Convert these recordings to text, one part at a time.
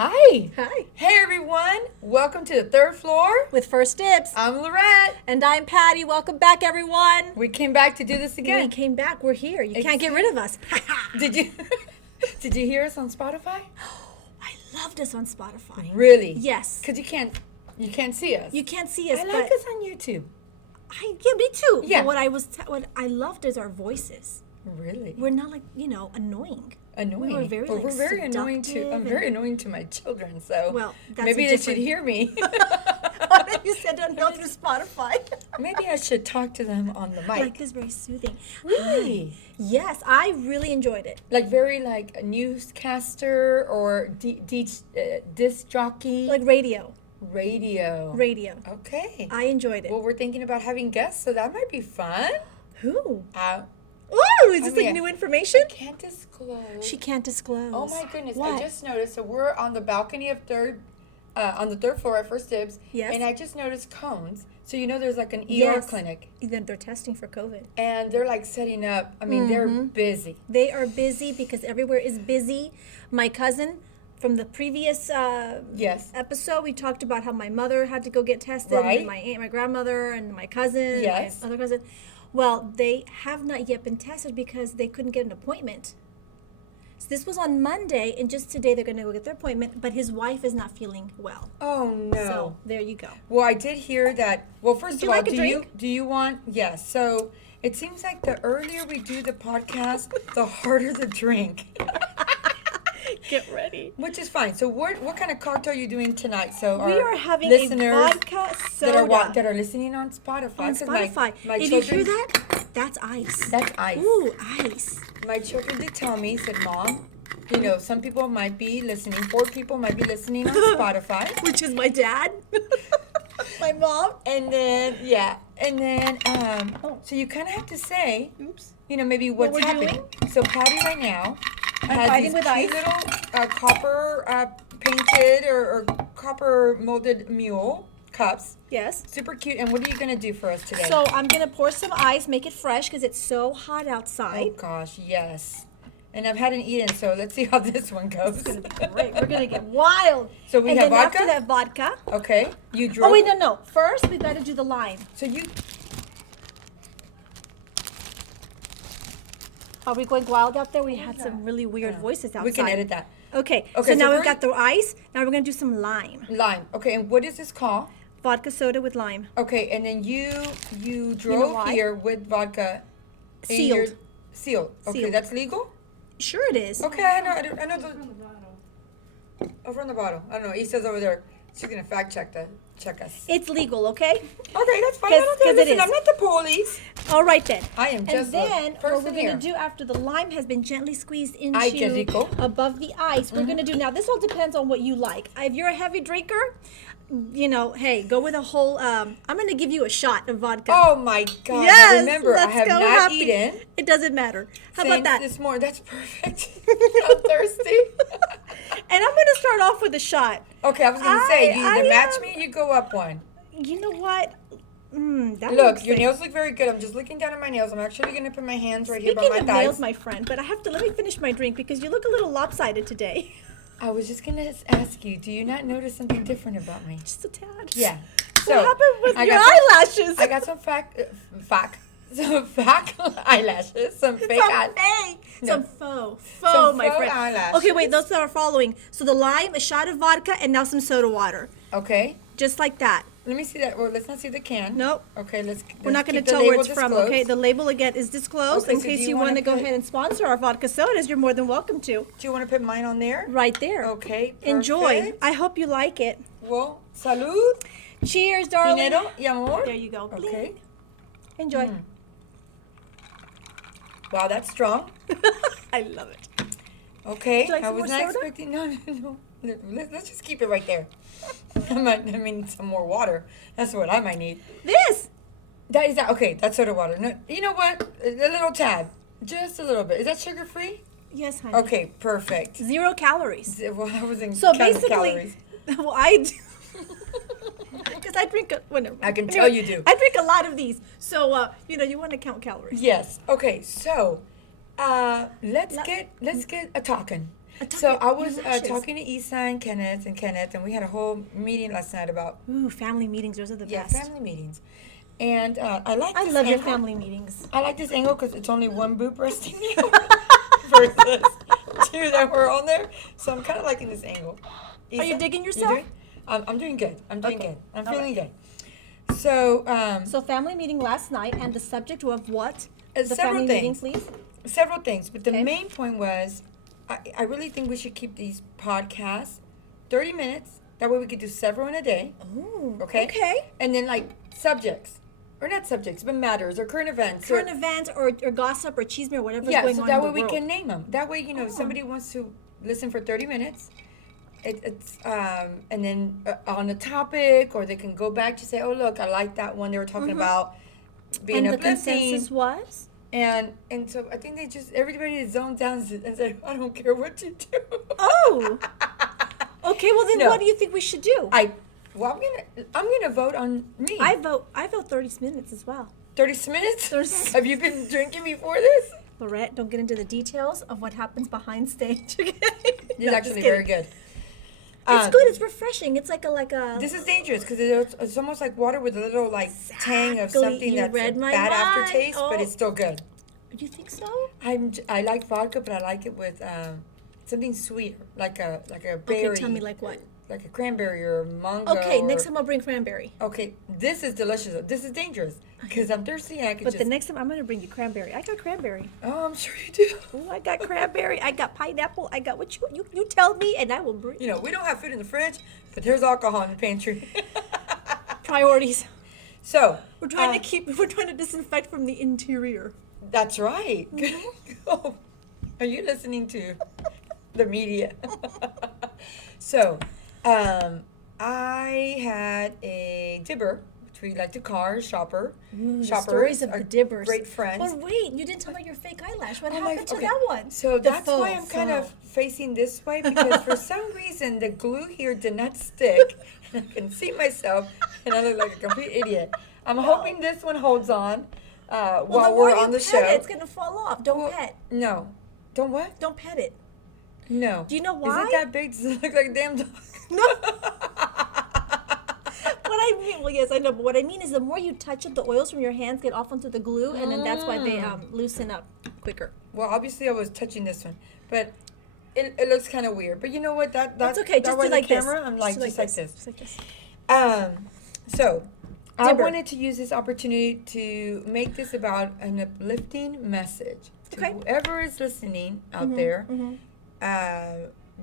Hi. Hi. Hey, everyone. Welcome to the third floor. With First Dibs. I'm Lorett. And I'm Patty. Welcome back, everyone. We came back to do this again. We came back. We're here. You can't get rid of us. Did you Did you hear us on Spotify? I loved us on Spotify. Really? Yes. Because you can't see us. You can't see us, I but like us on YouTube. yeah, me too. Yeah. But what I loved is our voices. Really? We're not like, annoying. Annoying. We're very, we're very annoying to. I'm very annoying to my children. So Well, that's maybe they should hear me. You said no through Spotify. Maybe I should talk to them on the mic. Like this, very soothing. Really? Yes, I really enjoyed it. Like very like a newscaster or disc jockey. Like radio. Radio. Okay. I enjoyed it. Well, we're thinking about having guests, so that might be fun. Who? Oh, is this like new information? Can't disclose. She can't disclose. Oh my goodness! What? I just noticed. So we're on the balcony of on the third floor at First Dibs. Yes. And I just noticed cones. So there's like an ER clinic. Then they're testing for COVID. And they're like setting up. I mean, they're busy. They are busy because everywhere is busy. My cousin, from the previous episode, we talked about how my mother had to go get tested, right. And my aunt, my grandmother, and my cousin, yes, my other cousin. Well, they have not yet been tested because they couldn't get an appointment. So this was on Monday, and just today they're going to go get their appointment, but his wife is not feeling well. Oh, no. So there you go. Well, I did hear that. Well, first of all, do you want, yes. So it seems like the earlier we do the podcast, the harder the drink. Get ready. Which is fine. So what kind of cocktail are you doing tonight? So we are having listeners a vodka soda that are listening on Spotify. On Spotify. My if you hear that, that's ice. That's ice. Ooh, ice. My children did tell me, said, Mom, some people might be listening. 4 people might be listening on Spotify. Which is my dad. My mom. And then, so you kind of have to say, oops, maybe what's we're happening. doing? So Patty right now has fighting these with cute ice. little copper painted or copper molded mule cups. Yes. Super cute. And what are you going to do for us today? So I'm going to pour some ice, make it fresh because it's so hot outside. Oh, gosh, yes. And I've hadn't eaten, so let's see how this one goes. It's going to be great. We're going to get wild. So we and have then vodka? after that vodka. Okay. You drove. Oh, wait, no. First, we've got to do the lime. So you... Are we going wild out there? We had some really weird voices outside. We can edit that. Okay, so now we've got the ice. Now we're going to do some lime. Lime. Okay, and what is this called? Vodka soda with lime. Okay, and then you drove here with vodka. Sealed. Sealed. Okay, Sealed. That's legal? Sure it is. Okay, I know from the bottle. I don't know. He says over there. She's gonna fact check us. It's legal, okay? Okay, that's fine. 'Cause it is. I'm not the police. All right then. I am just And then a what person we're here. going to do after the lime has been gently squeezed into Ay, qué rico. above the ice, we're going to do, now this all depends on what you like. If you're a heavy drinker, hey, go with a whole, I'm going to give you a shot of vodka. Oh my God. Yes, Remember, I let's have go not happy. eaten. It doesn't matter. How since about that? this morning. That's perfect. I'm thirsty. And I'm going to start off with a shot. Okay, I was going to say, you either match am- me or you go up one. You know what? That Look, looks your like- nails look very good. I'm just looking down at my nails. I'm actually going to put my hands right here by Speaking my of thighs. nails, my friend, but let me finish my drink because you look a little lopsided today. I was just going to ask you, do you not notice something different about me? Just a tad. Yeah. What happened with I your got some- eyelashes? I got some fake eyelashes, some fake Some faux, my faux friend. eyelashes. Okay, wait, those are following. So the lime, a shot of vodka, and now some soda water. Okay. Just like that. Let me see that. Well, let's not see the can. Nope. Okay, We're not going to keep the tell where label it's from, disclosed. okay? The label, again, is disclosed. Okay, In so case do you you wanna want to go put- ahead and sponsor our vodka sodas, you're more than welcome to. Do you want to put mine on there? Right there. Okay, Enjoy. perfect. I hope you like it. Well, salud. Cheers, darling. Dinero y amor. There you go. Okay. Enjoy. Wow, that's strong. I love it. Okay, Would you like I some was more not soda? expecting. No. Let's just keep it right there. I mean, some more water. That's what I might need. This. That is that. Okay, that's soda water. No, you know what? A little tad, just a little bit. Is that sugar free? Yes, honey. Okay, perfect. 0 calories. Well, I was in So basically, basically, well, I do. Because I drink whatever. I can tell you do. I drink a lot of these, so you want to count calories. Yes. Okay. So, let's get a talking. So I was your lashes. talking to Isa and Kenneth, and we had a whole meeting last night about Ooh, family meetings. Those are the yeah, best. family meetings. And I like I this love your angle. family meetings. I like this angle because it's only one boob resting versus two that were on there. So I'm kind of liking this angle. Are you Isa, digging yourself? I'm doing good. I'm doing Okay. good. I'm All feeling good. So, So family meeting last night, and the subject of what? The several family meeting, things. please. Several things. But the Okay. main point was I really think we should keep these podcasts 30 minutes. That way we could do several in a day. Oh. Okay? Okay. And then, like, subjects. Or not subjects, but matters or current events. Current events or gossip or chisme or whatever's Yeah, going so on that in way the we world. can name them. That way, if Oh. somebody wants to listen for 30 minutes, and then on a topic, or they can go back to say, oh, look, I like that one they were talking about being And the uplifting. consensus was? And so I think everybody zoned down and said, I don't care what you do. Oh. Okay, well then No. what do you think we should do? I'm gonna vote on me. I vote 30 minutes as well. 30 minutes? 30 Have you been drinking before this? Lorett, don't get into the details of what happens behind stage. Okay? It's No, actually just very kidding. good. It's good. It's refreshing. It's like a. This is dangerous because it's almost like water with a little tang of Exactly. something You that's read a my bad mind. aftertaste, but Oh. it's still good. Do you think so? I like vodka, but I like it with something sweeter, like a berry. Okay, tell me like what. Like a cranberry or a mango. Okay, or, next time I'll bring cranberry. Okay, this is delicious. This is dangerous because I'm thirsty and I could But just. the next time I'm gonna bring you cranberry. I got cranberry. Oh, I'm sure you do. Oh, I got cranberry. I got pineapple. I got what you tell me, and I will bring. We don't have food in the fridge, but there's alcohol in the pantry. Priorities. So We're trying to disinfect from the interior. that's right. Oh, are you listening to the media? So, I had a dibber, which we like to call shopper. Ooh, the Shoppers stories of are the dibbers. great friends. But wait, you didn't tell about your fake eyelash. What Oh my- happened to okay. that one? So The that's why I'm faux kind of faux. facing this way because for some reason the glue here did not stick. And I can see myself and I look like a complete idiot. I'm hoping this one holds on Well, while the more we're you on the pet show. it, it's gonna fall off. Don't Well, pet. No. Don't what? Don't pet it. No. Do you know Is why? it that big? Does it look like a damn dog? No. What I mean, well, yes, I know, but what I mean is the more you touch it, the oils from your hands get off onto the glue, and then that's why they loosen up quicker. Well, obviously I was touching this one, but it looks kind of weird. But you know what? That's okay. Just way do the like camera, this. I'm like Just just like this. Just like this. So I Dibber. wanted to use this opportunity to make this about an uplifting message to Okay. whoever is listening out there.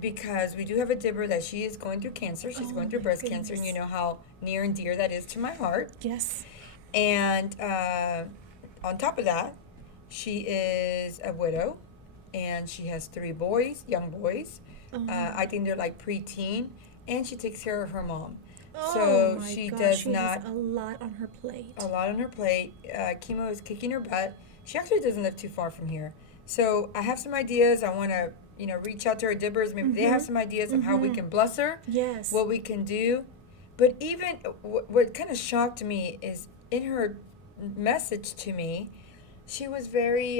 Because we do have a dibber that she is going through cancer. She's going through my breast cancer, and you know how near and dear that is to my heart. Yes. And on top of that, she is a widow, and she has 3 boys, young boys. I think they're like preteen, and she takes care of her mom. So my she gosh, does she not has a lot on her plate. a lot on her plate. Chemo is kicking her butt. She actually doesn't live too far from here. So I have some ideas. I want to, reach out to her dibbers. Maybe they have some ideas of how we can bless her, Yes. what we can do. But even what kind of shocked me is in her message to me, she was very,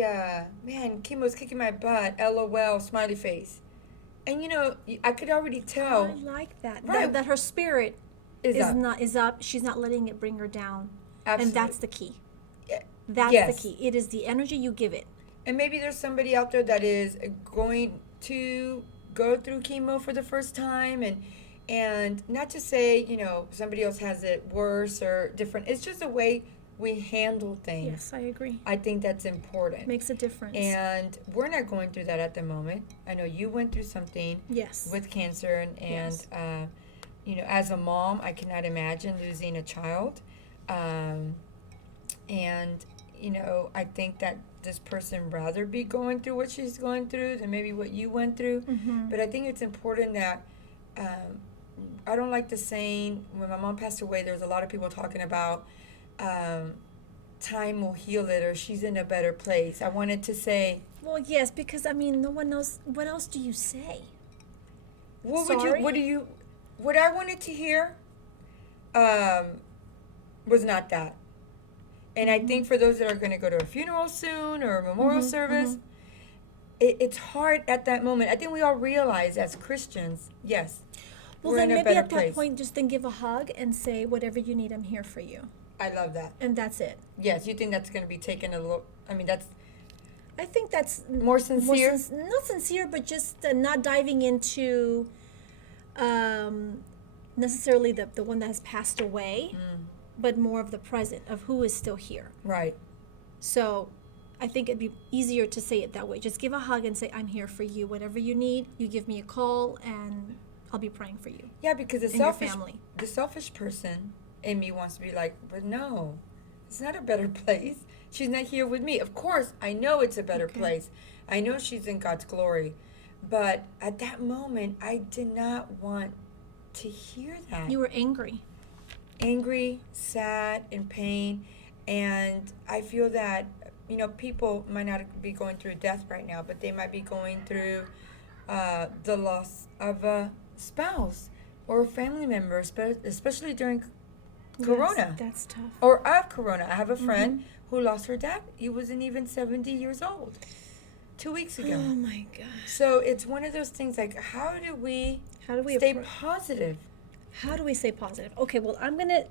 man, chemo's kicking my butt, LOL, smiley face. And, I could already tell. I like that. Right. That her spirit Is is up. is up. She's not letting it bring her down. Absolutely. And that's the key. Yeah. That's Yes. the key. It is the energy you give it. And maybe there's somebody out there that is going to go through chemo for the first time and not to say, somebody else has it worse or different. It's just a way we handle things. Yes, I agree. I think that's important. Makes a difference. And we're not going through that at the moment. I know you went through something yes. with cancer Yes. as a mom, I cannot imagine losing a child. I think that this person rather be going through what she's going through than maybe what you went through. Mm-hmm. But I think it's important that I don't like the saying, when my mom passed away, there was a lot of people talking about time will heal it or she's in a better place. I wanted to say, Well, yes, because no one knows. What else do you say? what Sorry? what I wanted to hear was not that. And I think for those that are going to go to a funeral soon or a memorial service, it's hard at that moment. I think we all realize as Christians, yes, Well, we're then in a maybe better at that place. point, just then give a hug and say, whatever you need, I'm here for you. I love that. And that's it. Yes, you think that's going to be taken a little, I mean, that's I think that's more sincere? not sincere, but just not diving into necessarily the one that has passed away, but more of the present, of who is still here. Right. So I think it'd be easier to say it that way. Just give a hug and say, I'm here for you. Whatever you need, you give me a call, and I'll be praying for you Yeah, because and your family. the selfish person in me wants to be like, but no, it's not a better place. She's not here with me. Of course, I know it's a better Okay. place. I know she's in God's glory. But at that moment, I did not want to hear that. You were angry. Angry, sad, in pain. And I feel that, you know, people might not be going through death right now, but they might be going through the loss of a spouse or a family member, especially during Corona. Yes, that's tough. Or of Corona. I have a friend who lost her dad. He wasn't even 70 years old 2 weeks ago. Oh my gosh. So it's one of those things like, how do we stay positive? How do we stay positive? Okay, well, I'm going to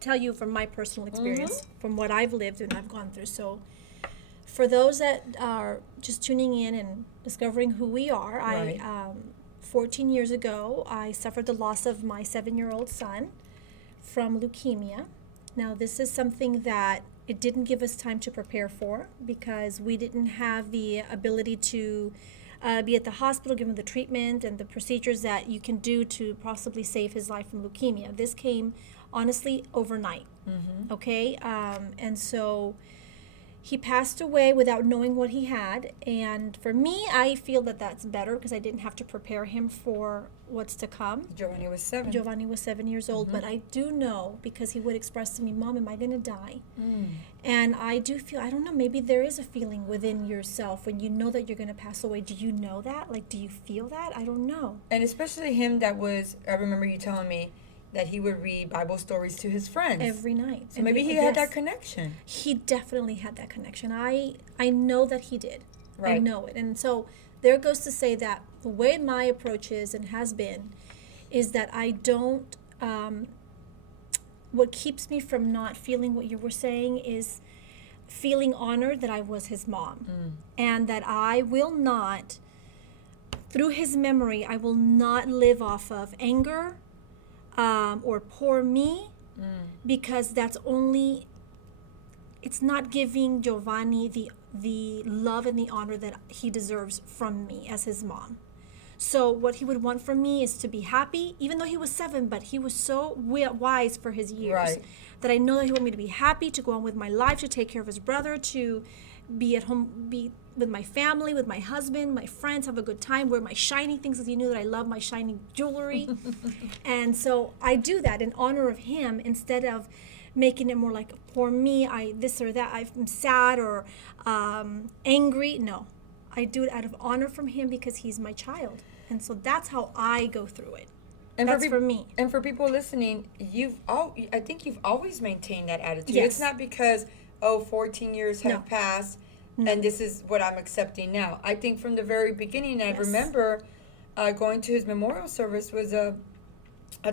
tell you from my personal experience, from what I've lived and I've gone through. So for those that are just tuning in and discovering who we are, Right. 14 years ago, I suffered the loss of my 7-year-old son from leukemia. Now, this is something that it didn't give us time to prepare for because we didn't have the ability to be at the hospital, give him the treatment and the procedures that you can do to possibly save his life from leukemia. This came, honestly, overnight, okay? And so he passed away without knowing what he had. And for me, I feel that that's better because I didn't have to prepare him for what's to come. Giovanni was 7. Giovanni was 7 years old, but I do know because he would express to me, Mom, am I going to die? And I do feel, I don't know, maybe there is a feeling within yourself when you know that you're going to pass away. Do you know that? Like, do you feel that? I don't know. And especially him I remember you telling me that he would read Bible stories to his friends. Every night. So maybe he had that connection. He definitely had that connection. I know that he did. I Right. know it. And so there goes to say that the way my approach is and has been is that I don't, what keeps me from not feeling what you were saying is feeling honored that I was his mom. And that I will not, through his memory, I will not live off of anger or poor me because that's only, it's not giving Giovanni the love and the honor that he deserves from me as his mom. So what he would want from me is to be happy, even though he was 7, but he was so wise for his years Right. that I know that he wanted me to be happy, to go on with my life, to take care of his brother, to be at home, be with my family, with my husband, my friends, have a good time, wear my shiny things because he knew that I love my shiny jewelry. And so I do that in honor of him instead of making it more like, for me, this or that, I'm sad or angry. No, I do it out of honor from him because he's my child. And so that's how I go through it. And That's for me. And for people listening, I think you've always maintained that attitude. Yes. It's not because 14 years have No. passed and this is what I'm accepting now. I think from the very beginning, I Yes. remember going to his memorial service was a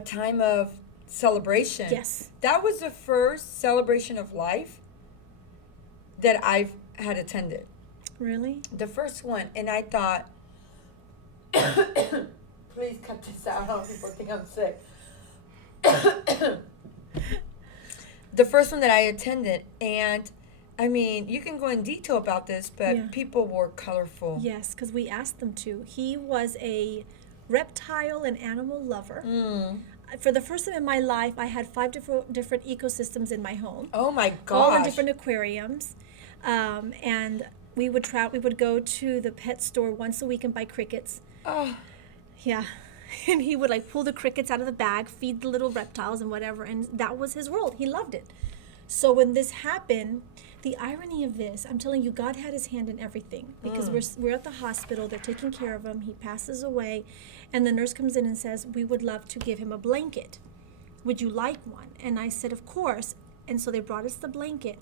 time of celebration. Yes. That was the first celebration of life that I've had attended. Really? The first one, and I thought, please cut this out. I don't want people to think I'm sick. The first one that I attended, and I mean, you can go in detail about this, but Yeah. people wore colorful. Yes, because we asked them to. He was a reptile and animal lover. For the first time in my life, I had 5 different ecosystems in my home. Oh my All in gosh. different aquariums. And we would we would go to the pet store once a week and buy crickets. Oh, Yeah. And he would like pull the crickets out of the bag, feed the little reptiles and whatever. And that was his world. He loved it. So when this happened, the irony of this, I'm telling you, God had his hand in everything because we're at the hospital. They're taking care of him. He passes away. And the nurse comes in and says, we would love to give him a blanket. Would you like one? And I said, of course. And so they brought us the blanket.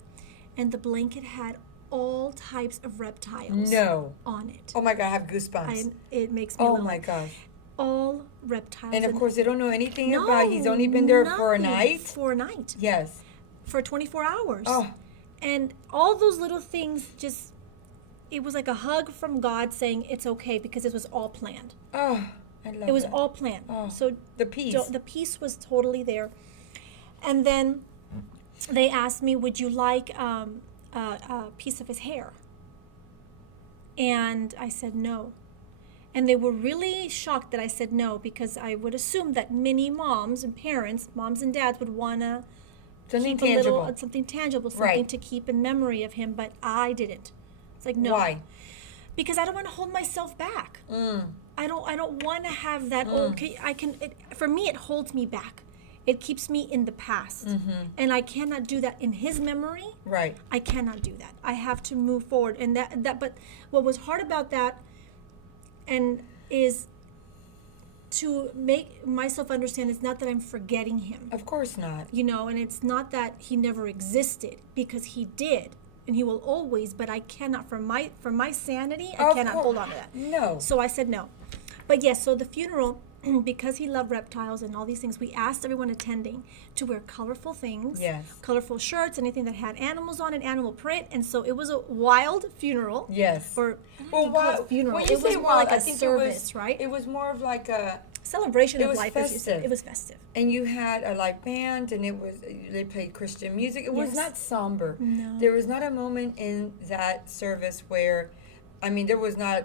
And the blanket had all types of reptiles No. on it. Oh my God, I have goosebumps. It makes me Oh little. my gosh. All reptiles. And of course, they don't know anything no, about. He's only been there for a nothing. night. For a night. Yes. For 24 hours. Oh. And all those little things just, it was like a hug from God saying it's okay because it was all planned. Oh, I love It was that. all planned. Oh, so the peace. The peace was totally there. And then they asked me, would you like a piece of his hair? And I said no. And they were really shocked that I said no, because I would assume that many moms and parents, moms and dads, would want to Something keep tangible. something tangible, something Right. to keep in memory of him, but I didn't. It's like, no. Why? Because I don't want to hold myself back. Mm. I don't want to have that for me it holds me back. It keeps me in the past. Mm-hmm. And I cannot do that in his memory. Right. I cannot do that. I have to move forward. And but what was hard about that and is to make myself understand it's not that I'm forgetting him. Of course not. You know, and it's not that he never existed, because he did and he will always, but I cannot, for my sanity, I cannot hold on to that. No. So I said no. But yes, so the funeral, because he loved reptiles and all these things, we asked everyone attending to wear colorful things, Yes. colorful shirts, anything that had animals on it, animal print, and so it was a wild funeral. Yes. Or Well, funeral. when you It say was more wild, like I a think service, right? It was more of like a Celebration it of was life. As you said. festive. It was festive. And you had a live band, and they played Christian music. It was Yes. not somber. No. There was not a moment in that service where, I mean, there was not.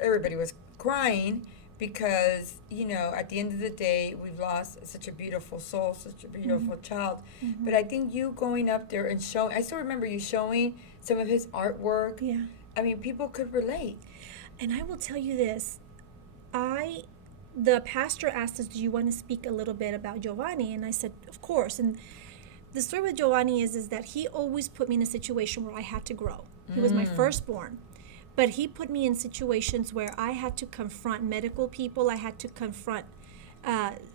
Everybody was crying because, you know, at the end of the day, we've lost such a beautiful soul, such a beautiful child. Mm-hmm. But I think you going up there and showing, I still remember you showing some of his artwork. Yeah. I mean, people could relate. And I will tell you this, the pastor asked us, do you want to speak a little bit about Giovanni? And I said, of course. And the story with Giovanni is that he always put me in a situation where I had to grow. He was my firstborn. But he put me in situations where I had to confront medical people. I had to confront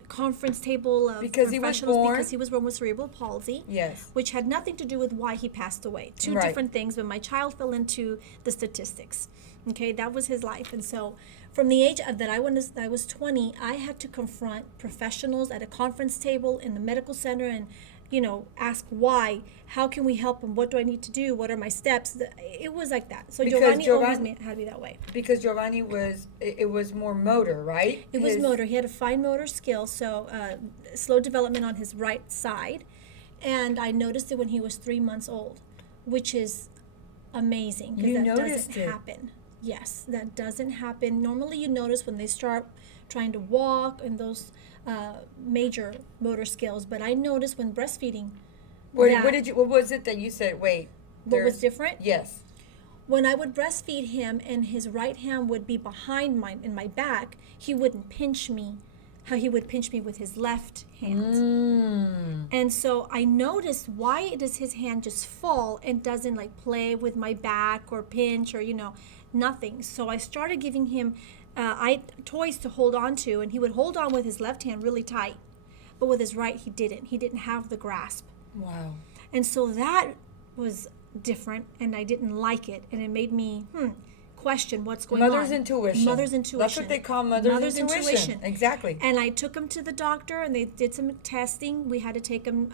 conference table of Because he was professionals born? because he was born with cerebral palsy. Yes. Which had nothing to do with why he passed away. Two Right. different things, but my child fell into the statistics. Okay, that was his life. And so from the age that I was 20, I had to confront professionals at a conference table in the medical center and, you know, ask why, how can we help him, what do I need to do, what are my steps. It was like that. So Because Giovanni always Giovanni- had me that way. Because Giovanni it was more motor, right? It was motor. He had a fine motor skill, so slow development on his right side. And I noticed it when he was 3 months old, which is amazing because You that noticed doesn't it. happen. Yes, that doesn't happen. Normally you notice when they start trying to walk and those major motor skills, but I noticed when breastfeeding. What was it that you said? Wait. What was there's- different? Yes. When I would breastfeed him and his right hand would be behind in my back, he wouldn't pinch me how he would pinch me with his left hand. Mm. And so I noticed, why does his hand just fall and doesn't like play with my back or pinch or, you know, nothing. So I started giving him toys to hold on to, and he would hold on with his left hand really tight. But with his right, he didn't. He didn't have the grasp. Wow. And so that was different, and I didn't like it. And it made me question what's going Mother's on. intuition. Mother's intuition. That's what they call mother's intuition. Exactly. And I took him to the doctor, and they did some testing. We had to take him.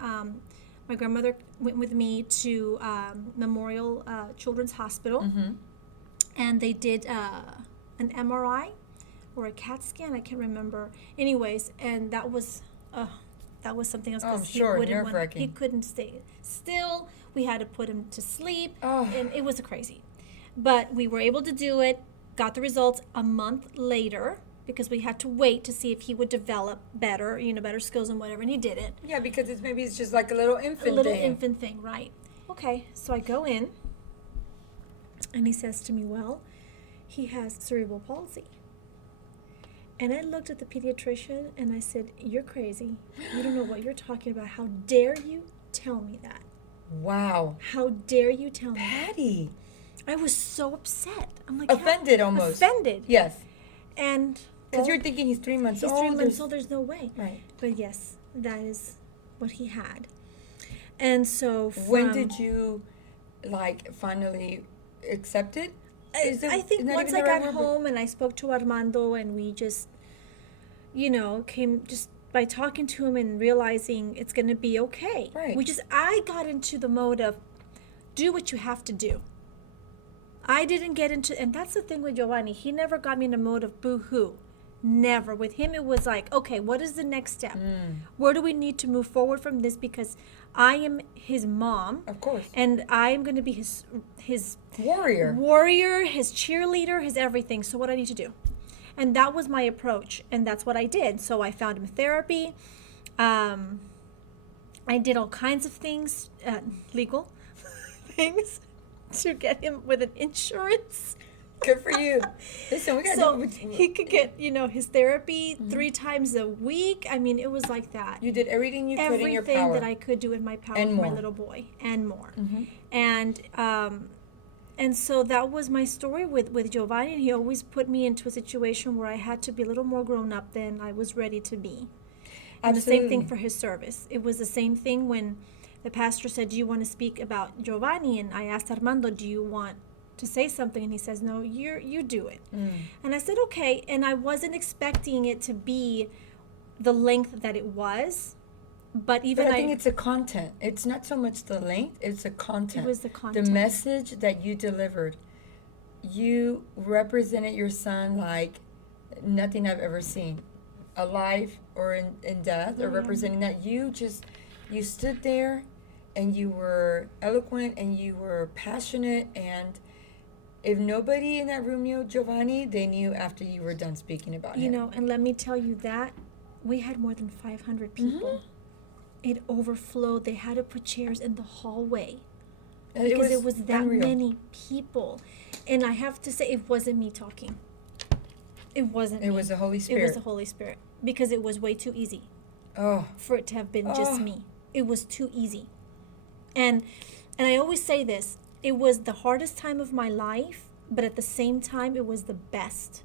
My grandmother went with me to Memorial Children's Hospital, Mm-hmm. and they did an MRI or a CAT scan. I can't remember. Anyways, and that was something else. Oh, I'm 'cause sure, he nerve-wracking. couldn't stay still. We had to put him to sleep, Oh. and it was crazy. But we were able to do it. Got the results a month later because we had to wait to see if he would develop better, better skills and whatever, and he didn't. Yeah, because maybe it's just like a little infant A little thing. infant thing, right? Okay, so I go in, and he says to me, well, he has cerebral palsy. And I looked at the pediatrician, and I said, you're crazy. You don't know what you're talking about. How dare you tell me that? Wow. How dare you tell me? Patty. I was so upset. I'm like, Offended almost. Offended. Yes. And Because well, you're thinking he's 3 months he's old. 3 months old. There's no way. Right. But yes, that is what he had. And so When did you like finally accepted? I think is that once even I the right got word? home and I spoke to Armando and we just, came just by talking to him and realizing it's going to be okay. Right. I got into the mode of do what you have to do. I didn't get into, and that's the thing with Giovanni. He never got me in a mode of boo-hoo. Never. With him, it was like, okay, what is the next step? Where do we need to move forward from this? Because I am his mom. Of course. And I am going to be his warrior, his cheerleader, his everything. So what do I need to do? And that was my approach. And that's what I did. So I found him therapy. I did all kinds of things, legal things, to get him with an insurance. Good for you. Listen, we got So he could get, his therapy 3 times a week. I mean, it was like that. You did everything you could in your power. Everything that I could do in my power And for my more. little boy, and more. Mm-hmm. And so that was my story with Giovanni. And he always put me into a situation where I had to be a little more grown up than I was ready to be. And the same thing for his service. It was the same thing when the pastor said, do you want to speak about Giovanni? And I asked Armando, do you want to say something? And he says, no, you do it. And I said, okay. And I wasn't expecting it to be the length that it was. But even I think it's the content. It's not so much the length, it's the content. It was the content. The message that you delivered. You represented your son like nothing I've ever seen. Alive or in death, or representing that. You stood there and you were eloquent and you were passionate, and if nobody in that room knew Giovanni, they knew after you were done speaking about him. And let me tell you that we had more than 500 people. It overflowed. They had to put chairs in the hallway because it was that unreal. many people. And I have to say, it wasn't me talking. It wasn't me. It was the Holy Spirit. It was the Holy Spirit, because it was way too easy for it to have been just me. It was too easy. And I always say this, it was the hardest time of my life, but at the same time, it was the best.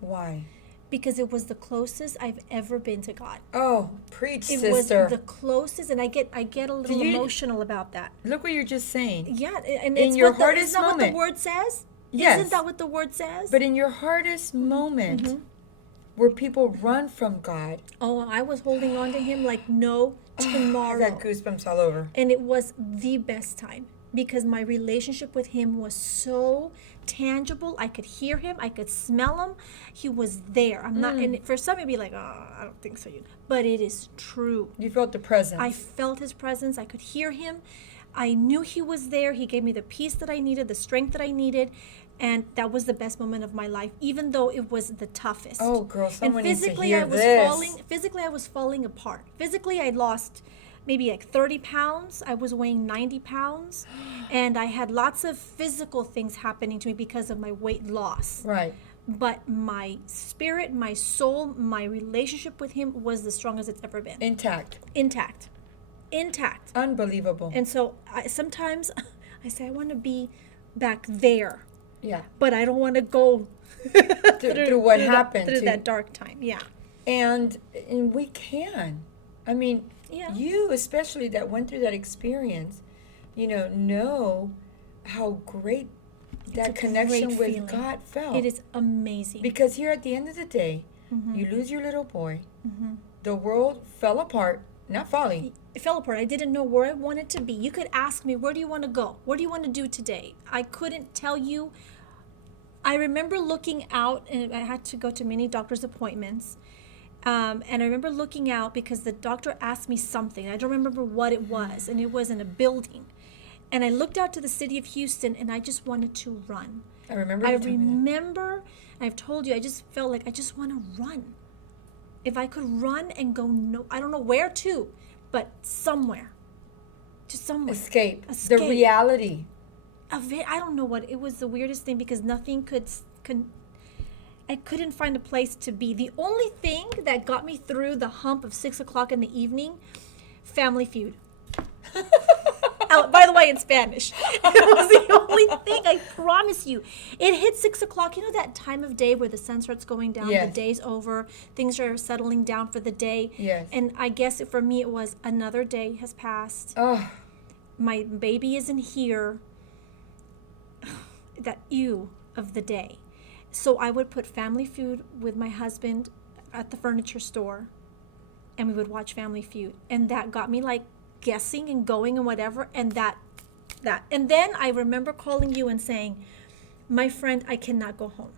Why? Because it was the closest I've ever been to God. Oh, preach, It sister. was the closest, and I get a little emotional about that. Look what you're just saying. Yeah, and In it's your what the, hardest isn't that what moment. the word says? Yes. Isn't that what the word says? But in your hardest moment, where people run from God, oh, I was holding on to him like no tomorrow. I got goosebumps all over. And it was the best time, because my relationship with him was so tangible. I could hear him. I could smell him. He was there. I'm not, and for some, it'd be like, oh, I don't think so. But it is true. You felt the presence. I felt his presence. I could hear him. I knew he was there. He gave me the peace that I needed, the strength that I needed. And that was the best moment of my life, even though it was the toughest. Oh, girl, someone needs to physically, hear this. Physically, I was falling apart. Physically, I lost maybe like 30 pounds. I was weighing 90 pounds. And I had lots of physical things happening to me because of my weight loss. Right. But my spirit, my soul, my relationship with him was the strongest it's ever been. Intact. Unbelievable. And so sometimes I say, I want to be back there. Yeah. But I don't want to go through what happened. Through that dark time. Yeah. And we can. I mean, you especially that went through that experience, know how great that connection with God felt. It is amazing. Because here at the end of the day, you lose your little boy. The world fell apart. Not falling. It fell apart. I didn't know where I wanted to be. You could ask me, where do you want to go? What do you want to do today? I couldn't tell you. I remember looking out, and I had to go to many doctor's appointments. And I remember looking out because the doctor asked me something. I don't remember what it was, and it was in a building. And I looked out to the city of Houston, and I just wanted to run. I remember. I've told you, I just felt like I just want to run. If I could run and go, I don't know where to, but somewhere. To somewhere. Escape. The reality. I don't know what. It was the weirdest thing because nothing I couldn't find a place to be. The only thing that got me through the hump of 6 o'clock in the evening, Family Feud. By the way, in Spanish. It was the only thing, I promise you. It hit 6 o'clock. You know that time of day where the sun starts going down, the day's over, things are settling down for the day. Yes. And I guess for me it was another day has passed. Oh. My baby isn't here. that ew of the day. So I would put Family Feud with my husband at the furniture store, and we would watch Family Feud, and that got me like guessing and going and whatever, and that. And then I remember calling you and saying, my friend, I cannot go home.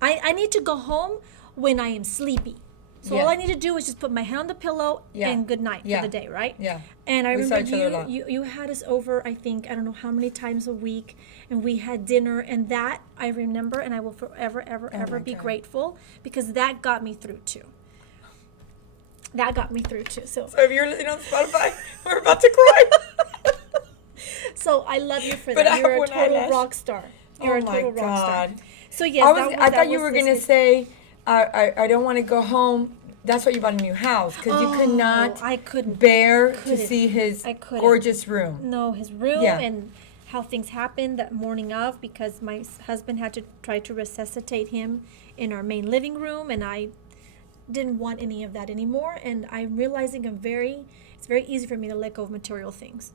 I need to go home when I am sleepy. So all I need to do is just put my head on the pillow and good night for the day, right? Yeah. And I We saw each other a remember lot. you had us over, I think, I don't know how many times a week, and we had dinner, and that I remember, and I will forever, ever be grateful, because that got me through too. So So if you're listening on Spotify, we're about to cry. so I love you for But that. I You're have a one total eyelash. rock star. You're a total rock star. God. So yes, I thought you that were was going to say, I don't want to go home. That's why you bought a new house, because you could not I couldn't bear to couldn't. see his I couldn't. gorgeous room. No, his room Yeah. and how things happened that morning of, because my husband had to try to resuscitate him in our main living room, and I didn't want any of that anymore. And I'm realizing it's very easy for me to let go of material things.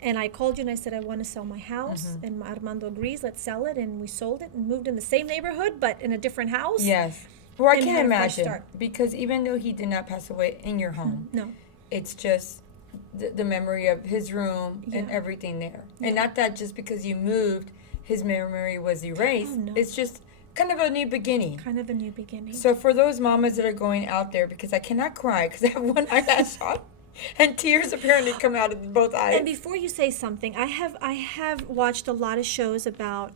And I called you and I said, I want to sell my house, and Armando agrees, let's sell it. And we sold it and moved in the same neighborhood but in a different house. Yes. Well, I And can't had a fresh imagine, start. because even though he did not pass away in your home, No. it's just the memory of his room and Yeah. everything there. And not that just because you moved, his memory was erased. Oh, no. It's just kind of a new beginning. Kind of a new beginning. So for those mamas that are going out there, because I cannot cry because I have one eyelash on, and tears apparently come out of both eyes. And before you say something, I have watched a lot of shows about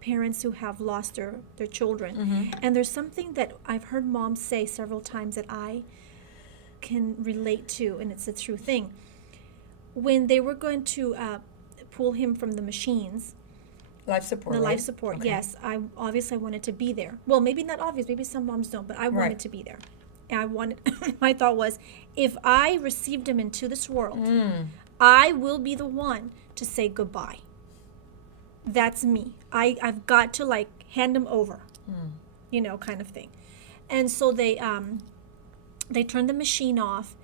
parents who have lost their children. And there's something that I've heard moms say several times that I can relate to, and it's a true thing. When they were going to pull him from the machines, Life support. the right? life support, Okay. yes, I obviously wanted to be there. Well, maybe not obvious, maybe some moms don't, but I wanted Right. to be there. And I wanted, my thought was, if I received him into this world, I will be the one to say goodbye. That's me. I've got to like hand him over, kind of thing. And so they turned the machine off,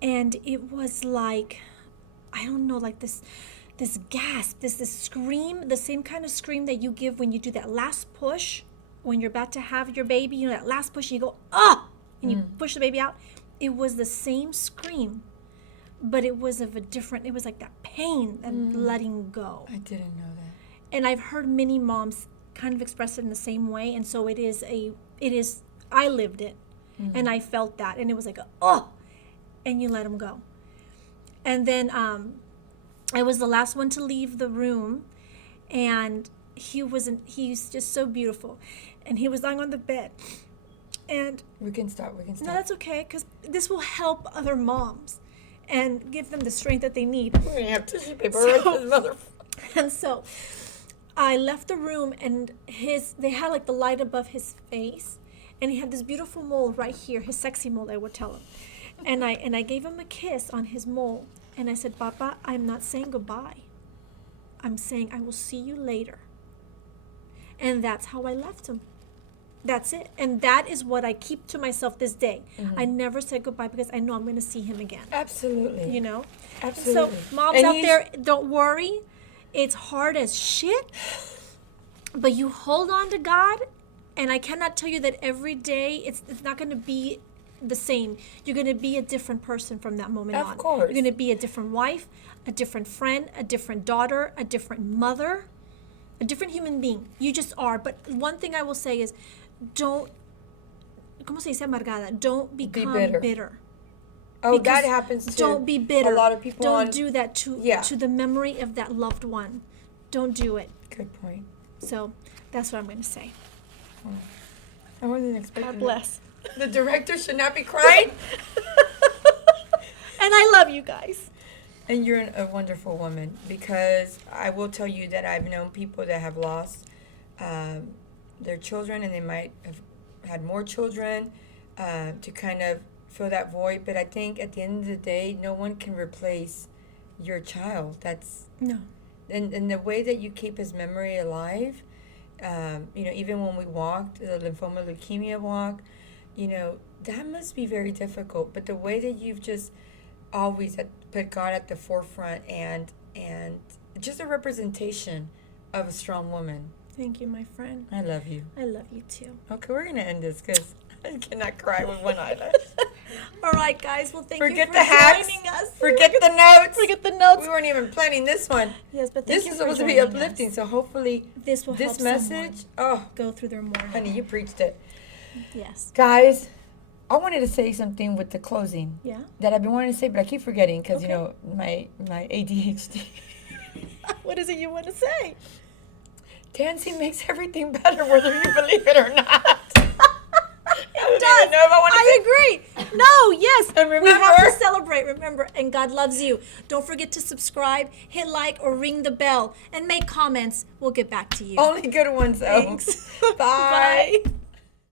and it was like, I don't know, like this gasp, this scream, the same kind of scream that you give when you do that last push, when you're about to have your baby, that last push, and you go, ah, and you push the baby out. It was the same scream, but it was of a different, it was like that pain and letting go. I didn't know that. And I've heard many moms kind of express it in the same way, and so I lived it, and I felt that, and it was like, and you let him go. And then I was the last one to leave the room, and he's just so beautiful, and he was lying on the bed, and We can stop. no, that's okay, because this will help other moms and give them the strength that they need. We're going to have tissue paper. So- His mother. And so I left the room, and they had like the light above his face, and he had this beautiful mole right here, his sexy mole, I would tell him. And I gave him a kiss on his mole, and I said, Papa, I'm not saying goodbye. I'm saying I will see you later. And that's how I left him. That's it. And that is what I keep to myself this day. I never said goodbye because I know I'm going to see him again. Absolutely. You know? Absolutely. So moms And out he's- there, don't worry. It's hard as shit, but you hold on to God, and I cannot tell you that every day it's not going to be the same. You're going to be a different person from that moment on. Of course. You're going to be a different wife, a different friend, a different daughter, a different mother, a different human being. You just are. But one thing I will say is, don't, ¿cómo se dice amargada? Don't become bitter. Oh, Because that happens to don't be bitter. a lot of people. Don't do that to Yeah. the memory of that loved one. Don't do it. Good point. So that's what I'm going to say. I wasn't expecting God that. bless. The director should not be crying. And I love you guys. And you're a wonderful woman, because I will tell you that I've known people that have lost their children, and they might have had more children to kind of fill that void. But I think at the end of the day, no one can replace your child. That's No. and the way that you keep his memory alive. Even when we walked the lymphoma leukemia walk, that must be very difficult. But the way that you've just always put God at the forefront and just a representation of a strong woman. Thank you, my friend. I love you. I love you too. Okay, we're gonna end this because I cannot cry with one eyelash. All right, guys. Well, thank you Forget for the hacks. joining us. Forget the notes. Forget the notes. We weren't even planning this one. Yes, but This thank is you for supposed to be joining uplifting. us. So hopefully, This will this help message. Oh, go through their morning. honey, you preached it, Yes. guys. I wanted to say something with the closing Yeah. that I've been wanting to say, but I keep forgetting because Okay. you know my ADHD. What is it you want to say? Dancing makes everything better, whether you believe it or not. It does. Know if I want to I agree. No, yes. And we have remember- to celebrate. Remember, and God loves you. Don't forget to subscribe, hit like, or ring the bell, and make comments. We'll get back to you. Only good ones, though. Thanks. Bye. Bye.